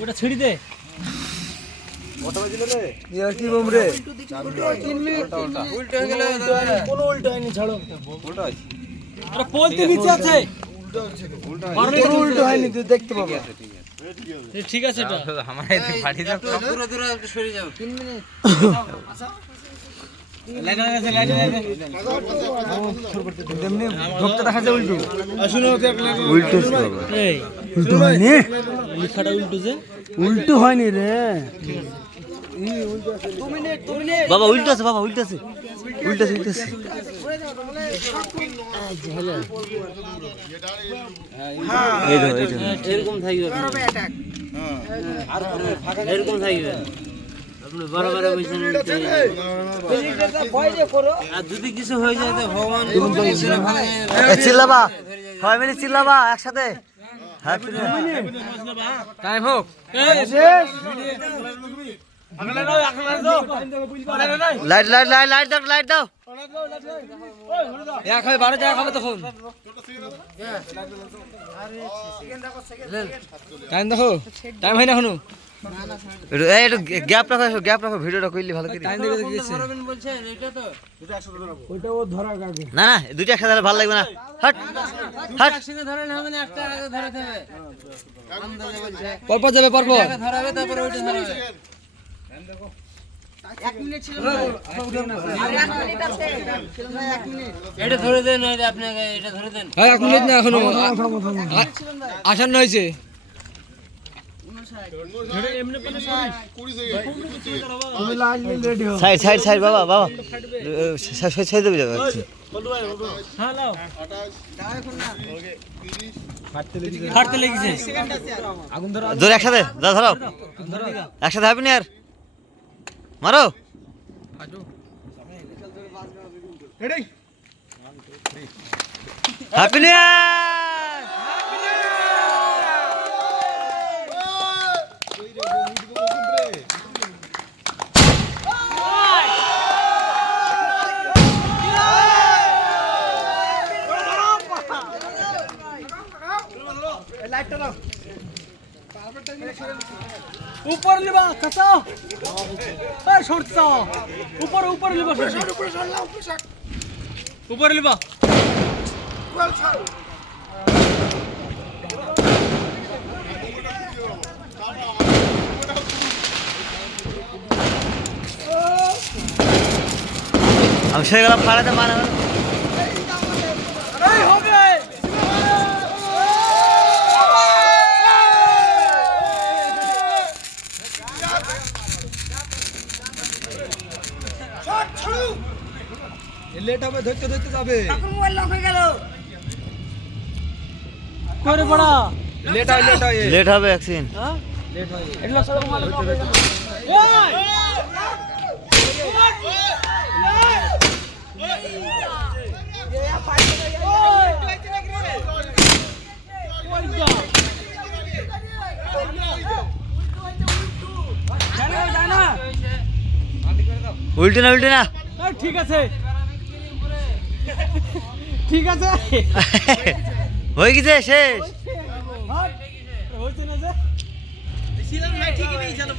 ওটা ছেড়ে দে। কত বাজিল রে? ইয়ার কি বম রে? উল্টো হয়ে গেল। কোনো উল্টো হয়নি, ছাড়ো। উল্টো আছে। আরে পোলতে নিচে আছে। কোনো উল্টো হয়নি, তুই দেখতে পাবো। ঠিক আছে এটা। আমার এই ফাটি দাও। দূরে দূরে সরে যাও। 3 মিনিট। লাগা গেছে, লাগা গেছে। এমনি ঢোকতে দেখা যায় উল্টো। শুনো তো এক লাগা। উল্টো এই উল্টো হয়নি, লিখাটা উল্টো যে। উল্টো হয়নি রে। বাবা উল্টো আছে, বাবা উল্টো আছে। উল্টো আছে, উল্টো আছে। এই তো এরকম থাকবে। এরকম থাকবে। আপনি বারবার বলছেন আর যদি কিছু হয়ে যায় তো ভগবান চিল্লাবা, সবাই মিলে চিল্লাবা একসাথে। হ্যাপি টাইম হোক। লাইট লাইট লাইট লাইট দাও, লাইট দাও। এক হয় 12 টাকা খাবে তখন। টাইম দেখো, টাইম হয় না এখনো। একটু গ্যাপ রাখো, গ্যাপ রাখো, ভিডিওটা করলি ভালো করে। টাইম দেখে দিয়েছে। না না, দুইটা একসাথে ধরলে ভালো লাগবে না। Hot hot. একসঙ্গে ধরে না হবে না, একটা আগে ধরাতে হবে। আন্দাজে বলছে। পরপর যাবে, পরপর। একটা ধরাবে তারপরে ওইটা ধরাবে। 1 মিনিট ছিল না। আর 1 মিনিট আছে। ছিল না 1 মিনিট। এটা ধরে দেন, নইলে আপনাকে এটা ধরে দেন। হ্যাঁ 1 মিনিট না এখনো। আসান্ন হয়েছে। সাইড সাইড সাইড বাবা, বাবা সাইড দেবে যাবে। ফাটতে লেগেছে। ধরে একসাথে যা, ধরো একসাথে। হ্যাপি নিউ ইয়ার মারো। Happy new year. ऊपर लिबा कसा ए छोड़ता ऊपर ऊपर लिबा ऊपर लिबा আমি সে গেলাম ফাড়াতে মারা। अरे हो गए লেট হবে, ধরতে ধরতে যাবে। করে বড়া লেট হয় লেট হবে একদিন। হ্যাঁ লেট হয় এটলা সব মাল উল্টে না, উল্টে না। ঠিক আছে ঠিক আছে হয়ে গেছে, শেষ। হয়েছে না যে ছিলাম না ঠিকই নেই, চলো